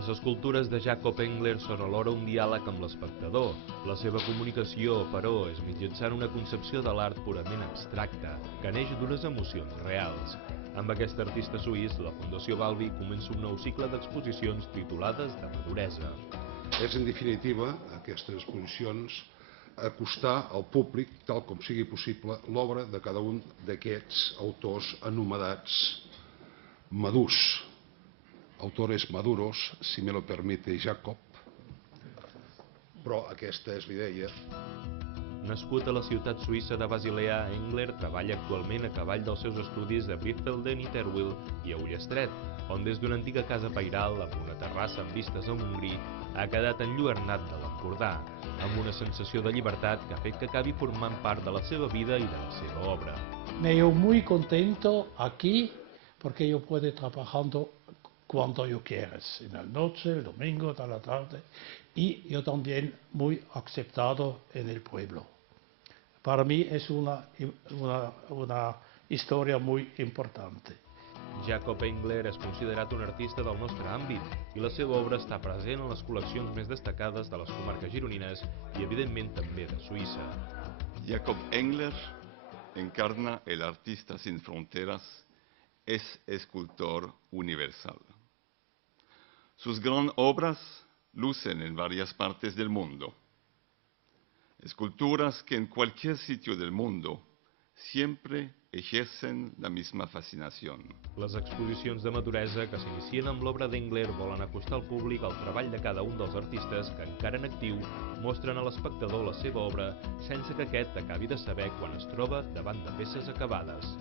Les escultures de Jacob Engler són alhora un diàleg amb l'espectador. La seva comunicació, però, és mitjançant una concepció de l'art purament abstracta, que neix d'unes emocions reals. Amb aquest artista suís, la Fundació Balbi comença un nou cicle d'exposicions titulades de maduresa. És, en definitiva, aquestes exposicions acostar al públic, tal com sigui possible, l'obra de cada un d'aquests autors anomenats madurs. Autores maduros, si me lo permite Jacob, però aquesta és l'idea. Nascut a la ciutat suïssa de Basilea, Engler treballa actualment a cavall dels seus estudis de Bifelden i Terwil i a Ullestret, on des d'una antiga casa pairal amb una terrassa amb vistes a Montgrí ha quedat enlluernat de l'Empordà, amb una sensació de llibertat que ha fet que acabi formant part de la seva vida i de la seva obra. Me veo muy contento aquí porque yo puedo trabajando cuando yo quieras, en la noche, el domingo, a la tarde, y yo también muy aceptado en el pueblo. Para mí es una historia muy importante. Jacob Engler és considerat un artista del nostre àmbit i la seva obra està present en les col·leccions més destacades de les comarques gironines i, evidentment, també de Suïssa. Jacob Engler encarna el artista sin fronteras, es escultor universal. Sus grandes obras lucen en varias partes del mundo. Esculturas que en cualquier sitio del mundo siempre ejercen la misma fascinación. Les exposicions de maduresa que s'inicien amb l'obra d'Engler volen acostar al públic al treball de cada un dels artistes que, encara en actiu, mostren a l'espectador la seva obra sense que aquest acabi de saber quan es troba davant de peces acabades.